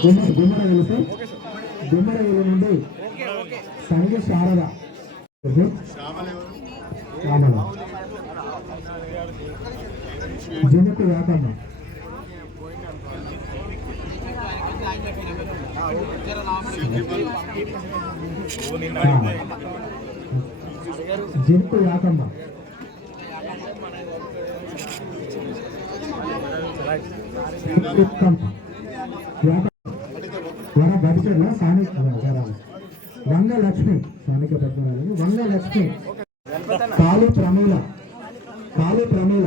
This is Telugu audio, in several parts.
గుమ్మడి గుమ్మడి తెలుసు గుమ్మడి నుండి సంగ శారద. శ్యామల జనకు యాకమ్మ జనకు యాకమ్మ కుక్కమ్మ యాకమ్మ వర స్థానిక వంగ లక్ష్మి స్థానిక పద్మనాభి వంగ లక్ష్మి. కాళీ ప్రమీల కాలు ప్రమీల.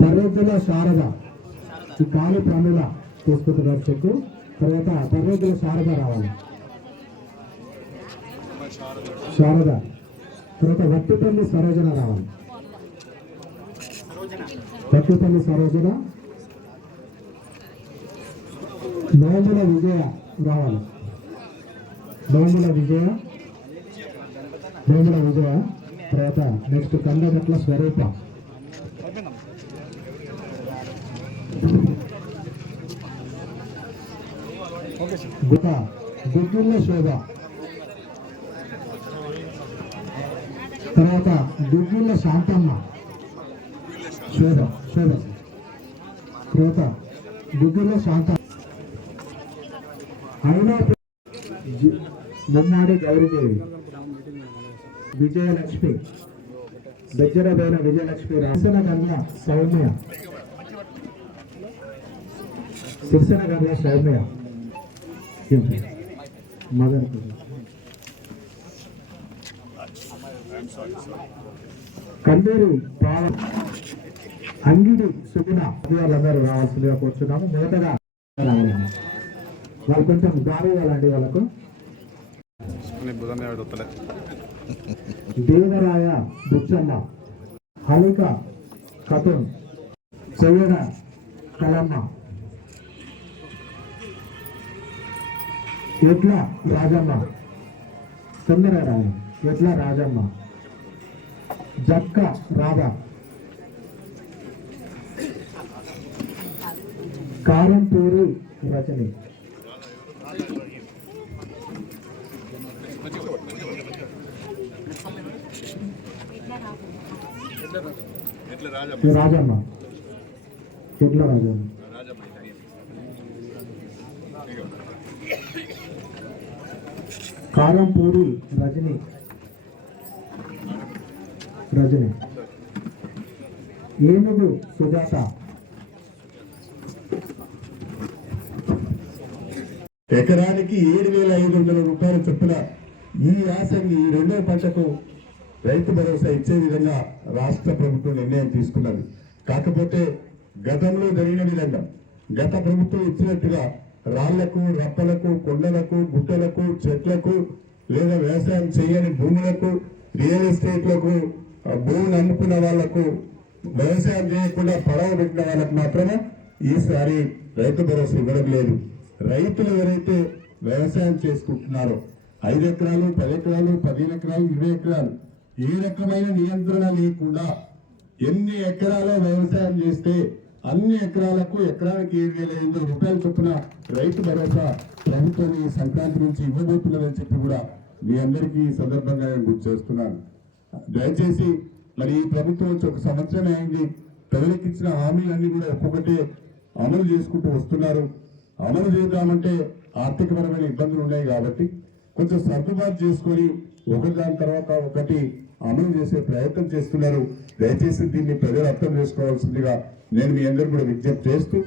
పర్వతుల శారద. ఈ కాలు ప్రమీల తీసుకుంటున్నారు చెక్కు. తర్వాత పర్వతుల శారద రావాలి. శారద. తర్వాత వట్టిపల్లి సరోజన రావాలి. పట్టుపల్లి సరోజన. నోముల విజయ రావాలి. నోముల విజయ. నోముల విజయ. తర్వాత నెక్స్ట్ కందగట్ల స్వరూప. గుట గుడ్డుల్లో శోభ. తర్వాత గుడ్డుల్లో శాంతమ్మ. శోభ. శోభ తర్వాత బుద్ధిలో శాంత. అయినా ముమ్మాడి గౌరీదేవి విజయలక్ష్మి బెజ్జరబైన విజయలక్ష్మి రాసిన గల్ల సౌమ్య. శిర్సన గల్ల సౌమ్య. మదన్ కన్నూరు పాల అంగిడి సుగుణ వాళ్ళందరూ రావాల్సిందిగా కూర్చున్నాము. మొదటగా వాళ్ళు కొంచెం దారి ఇవ్వాలండి వాళ్ళకు. దేవరాయ బుచ్చమ్మ హలిక కథం చెయ్యడ కలమ్మ ఎట్ల రాజమ్మ సుందర రాయ ఎట్ల రాజమ్మ జక్క రాధ. కారంపూరి రచని. రాజమ్మ. ఎట్ల రాజమ్మ. కారంపూరి రజని. రజని. ఏనుగు సుజాత. ఎకరానికి ఏడు వేల ఐదు వందల రూపాయల చొప్పున ఈ యాసంగి ఈ రెండో పంటకు రైతు భరోసా ఇచ్చే విధంగా రాష్ట్ర ప్రభుత్వం నిర్ణయం తీసుకున్నది. కాకపోతే గతంలో జరిగిన విధంగా గత ప్రభుత్వం ఇచ్చినట్టుగా రాళ్ళకు రప్పలకు కొండలకు గుట్టలకు చెట్లకు లేదా వ్యవసాయం చేయని భూములకు రియల్ ఎస్టేట్లకు భూమిని భూములు అమ్ముకున్న వాళ్ళకు వ్యవసాయం చేయకుండా పడవ పెట్టిన వాళ్ళకు మాత్రమే ఈసారి రైతు భరోసా ఇవ్వడం లేదు. రైతులు ఎవరైతే వ్యవసాయం చేసుకుంటున్నారో ఐదు ఎకరాలు పది ఎకరాలు పదిహేను ఎకరాలు ఇరవై ఎకరాలు ఏ రకమైన నియంత్రణ లేకుండా ఎన్ని ఎకరాల వ్యవసాయం చేస్తే అన్ని ఎకరాలకు ఎకరానికి ఏడు వేల ఐదు రూపాయల చొప్పున రైతు భరోసా ప్రభుత్వం ఈ సంక్రాంతి నుంచి ఇవ్వబోతున్నదని చెప్పి కూడా మీ అందరికీ ఈ సందర్భంగా నేను గుర్తు చేస్తున్నాను. దయచేసి మరి ఈ ప్రభుత్వం వచ్చి ఒక సంవత్సరం అయింది ప్రజలకు ఇచ్చిన హామీలన్నీ కూడా ఒక్కొక్కటే అమలు చేసుకుంటూ వస్తున్నారు. అమలు చేద్దామంటే ఆర్థికపరమైన ఇబ్బందులు ఉన్నాయి కాబట్టి కొంచెం సర్దుబాటు చేసుకొని ఒకదాని తర్వాత ఒకటి అమలు చేసే ప్రయత్నం చేస్తున్నారు. దయచేసి దీన్ని ప్రజలు అర్థం చేసుకోవాల్సిందిగా నేను మీ అందరూ కూడా విజ్ఞప్తి చేస్తూ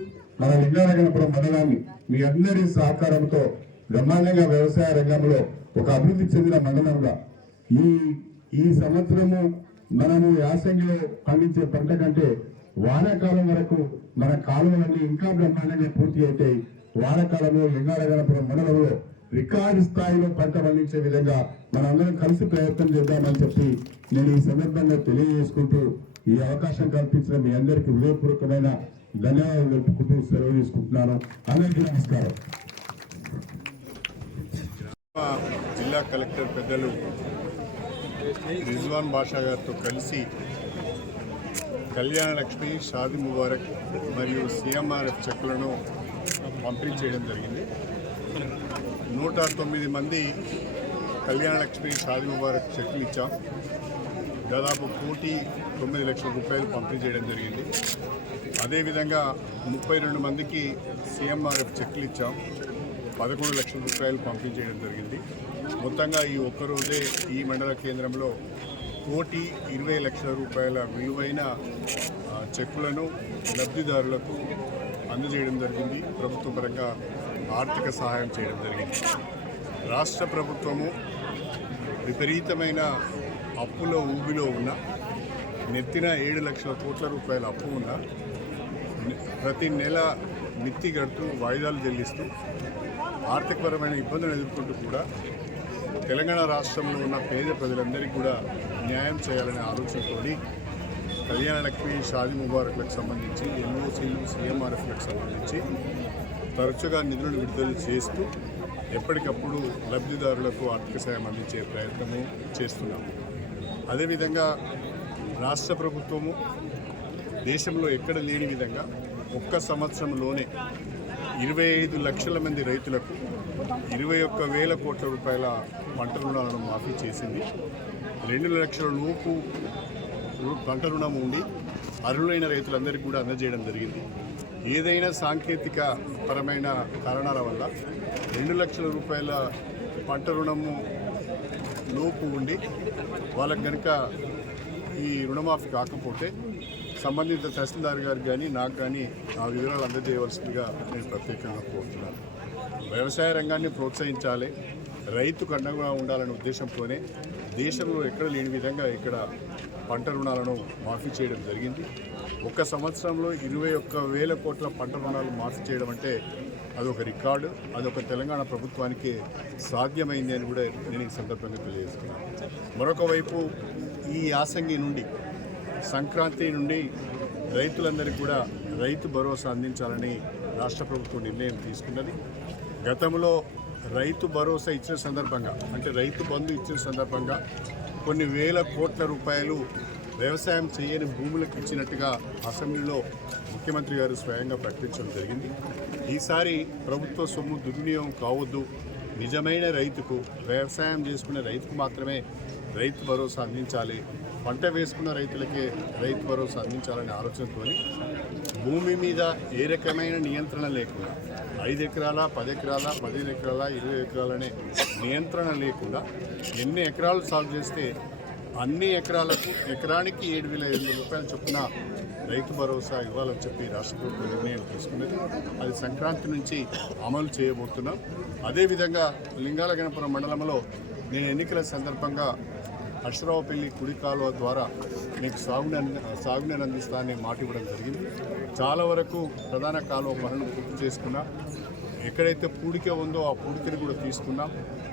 మన లింగానగనపురం మండలాన్ని మీ అందరి సహకారంతో బ్రహ్మాండంగా వ్యవసాయ రంగంలో ఒక అభివృద్ధి చెందిన మండలంగా ఈ ఈ సంవత్సరము మనము యాసంగిలో పండించే పంట కంటే వానాకాలం వరకు మన కాలువలన్నీ ఇంకా బ్రహ్మాండంగా పూర్తి అవుతాయి. వానాకాలంలో లింగారగనపురం మండలంలో రికార్డు స్థాయిలో పంట పండించే విధంగా మనందరం కలిసి ప్రయత్నం చేద్దామని చెప్పి నేను ఈ సందర్భంగా తెలియజేసుకుంటూ ఈ అవకాశం కల్పించిన మీ అందరికీ హృదయపూర్వకమైన ధన్యవాదాలు తెలుపుకుంటూ సెలవు తీసుకుంటున్నాను. అందరికీ నమస్కారం. జిల్లా కలెక్టర్ పెద్దలు రిజ్వాన్ బాషా గారితో కలిసి కళ్యాణ లక్ష్మి షాది ముబారక్ మరియు సిఎంఆర్ఎఫ్ చెక్కులను పంపిణీ చేయడం జరిగింది. నూట తొమ్మిది మంది కళ్యాణ లక్ష్మి షాది ముబారక్ చెక్లు ఇచ్చాం. దాదాపు కోటి తొమ్మిది లక్షల రూపాయలు పంపిణీ చేయడం జరిగింది. అదేవిధంగా ముప్పై రెండు మందికి సీఎంఆర్ఎఫ్ చెక్లు ఇచ్చాం. పదకొండు లక్షల రూపాయలు పంపిణీ చేయడం జరిగింది. మొత్తంగా ఈ ఒక్కరోజే ఈ మండల కేంద్రంలో కోటి ఇరవై లక్షల రూపాయల విలువైన చెక్కులను లబ్ధిదారులకు అందజేయడం జరిగింది. ప్రభుత్వ పరంగా ఆర్థిక సహాయం చేయడం జరిగింది. రాష్ట్ర ప్రభుత్వము విపరీతమైన అప్పులో ఊబిలో ఉన్న నెత్తిన ఏడు లక్షల కోట్ల రూపాయల అప్పు ఉన్న ప్రతి నెల మిత్తి కడుతూ వాయిదాలు చెల్లిస్తూ ఆర్థికపరమైన ఇబ్బందులు ఎదుర్కొంటూ కూడా తెలంగాణ రాష్ట్రంలో ఉన్న పేద ప్రజలందరికీ కూడా న్యాయం చేయాలనే ఆలోచనతోని కళ్యాణ లక్ష్మి షాది ముబారక్లకు సంబంధించి ఎన్ఓసీలు సీఎంఆర్ఎఫ్లకు సంబంధించి తరచుగా నిధులను విడుదల చేస్తూ ఎప్పటికప్పుడు లబ్ధిదారులకు ఆర్థిక సాయం అందించే ప్రయత్నము చేస్తున్నాము అదేవిధంగా రాష్ట్ర ప్రభుత్వము దేశంలో ఎక్కడ లేని విధంగా ఒక్క సంవత్సరంలోనే ఇరవై ఐదు లక్షల మంది రైతులకు ఇరవై ఒక్క వేల కోట్ల రూపాయల పంట రుణాలను మాఫీ చేసింది. రెండు లక్షల లోపు పంట రుణం ఉండి అర్హులైన రైతులందరికీ కూడా అందజేయడం జరిగింది. ఏదైనా సాంకేతిక పరమైన కారణాల వల్ల రెండు లక్షల రూపాయల పంట రుణము లోపు ఉండి వాళ్ళకి కనుక ఈ రుణమాఫీ కాకపోతే సంబంధిత తహసీల్దార్ గారికి కానీ నాకు కానీ ఆ వివరాలు అందజేయవలసిందిగా నేను ప్రత్యేకంగా కోరుతున్నాను. వ్యవసాయ రంగాన్ని ప్రోత్సహించాలి రైతుకు అండగా ఉండాలనే ఉద్దేశంతోనే దేశంలో ఎక్కడ లేని విధంగా ఇక్కడ పంట రుణాలను మాఫీ చేయడం జరిగింది. ఒక సంవత్సరంలో ఇరవై ఒక్క వేల కోట్ల పంట రుణాలు మాఫీ చేయడం అంటే అదొక రికార్డు అదొక తెలంగాణ ప్రభుత్వానికి సాధ్యమైంది అని కూడా నేను ఈ సందర్భంగా తెలియజేస్తున్నాను. మరొక వైపు ఈ యాసంగి నుండి సంక్రాంతి నుండి రైతులందరికీ కూడా రైతు భరోసా అందించాలని రాష్ట్ర ప్రభుత్వం నిర్ణయం తీసుకున్నది. గతంలో రైతు భరోసా ఇచ్చిన సందర్భంగా అంటే రైతు బంధు ఇచ్చిన సందర్భంగా కొన్ని వేల కోట్ల రూపాయలు వ్యవసాయం చేయని భూములకు ఇచ్చినట్టుగా అసెంబ్లీలో ముఖ్యమంత్రి గారు స్వయంగా ప్రకటించడం జరిగింది. ఈసారి ప్రభుత్వ సొమ్ము దుర్వినియోగం కావద్దు. నిజమైన రైతుకు వ్యవసాయం చేసుకునే రైతుకు మాత్రమే రైతు భరోసా అందించాలి. పంట వేసుకున్న రైతులకే రైతు భరోసా అందించాలనే ఆలోచనతోని భూమి మీద ఏ రకమైన నియంత్రణ లేకుండా ఐదు ఎకరాల పది ఎకరాల పదిహేను ఎకరాల ఇరవై ఎకరాలనే నియంత్రణ లేకుండా ఎన్ని ఎకరాలు సాగు చేస్తే అన్ని ఎకరాలకు ఎకరానికి ఏడు వేల ఐదు వందల రూపాయలు చొప్పున రైతు భరోసా ఇవ్వాలని చెప్పి రాష్ట్ర ప్రభుత్వం నిర్ణయం తీసుకున్నది. అది సంక్రాంతి నుంచి అమలు చేయబోతున్నాం. అదేవిధంగా లింగాలగనపురం మండలంలో నేను ఎన్నికల సందర్భంగా హర్షరావుపల్లి కుడి కాలువ ద్వారా మీకు సాగుని సాగుని అందిస్తా అనే మాట ఇవ్వడం జరిగింది. చాలా వరకు ప్రధాన కాలువ పనులు పూర్తి చేసుకున్నా. ఎక్కడైతే పూడిక ఉందో ఆ పూడికని కూడా తీసుకున్నాం.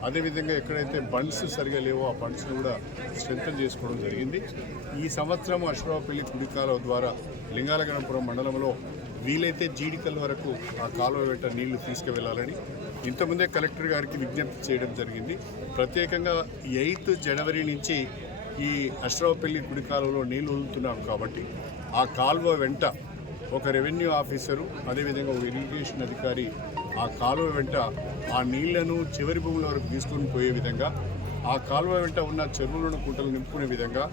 అదేవిధంగా ఎక్కడైతే బండ్స్ సరిగా లేవో ఆ బండ్స్ని కూడా స్ట్రెంగ్తన్ చేసుకోవడం జరిగింది. ఈ సంవత్సరం అశ్వరావుపల్లి కుడి కాలువ ద్వారా లింగాలగణపురం మండలంలో వీలైతే జీడికల్ వరకు ఆ కాలువ వెంట నీళ్ళు తీసుకువెళ్ళాలని ఇంతకుముందే కలెక్టర్ గారికి విజ్ఞప్తి చేయడం జరిగింది. ప్రత్యేకంగా ఎయిత్ జనవరి నుంచి ఈ అశ్రావుపల్లి కుడి కాలువలో నీళ్ళు వదులుతున్నాం కాబట్టి ఆ కాలువ వెంట ఒక రెవెన్యూ ఆఫీసరు అదేవిధంగా ఒక ఇరిగేషన్ అధికారి ఆ కాలువ వెంట ఆ నీళ్ళను చివరి భూముల వరకు తీసుకొని పోయే విధంగా ఆ కాలువ వెంట ఉన్న చెరువులను కుంటలు నింపుకునే విధంగా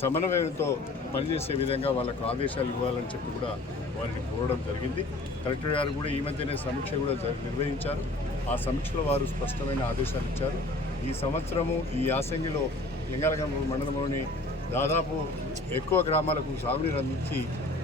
సమన్వయంతో పనిచేసే విధంగా వాళ్ళకు ఆదేశాలు ఇవ్వాలని చెప్పి కూడా వారిని కోరడం జరిగింది. కలెక్టర్ గారు కూడా ఈ మధ్యనే సమీక్ష కూడా నిర్వహించారు. ఆ సమీక్షలో వారు స్పష్టమైన ఆదేశాలు ఇచ్చారు. ఈ సంవత్సరము ఈ యాసంగిలో లింగాలగం మండలంలోని దాదాపు ఎక్కువ గ్రామాలకు సాగునీరు అందించి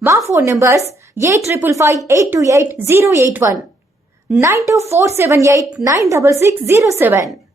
My phone numbers 8558 081 92478 96607.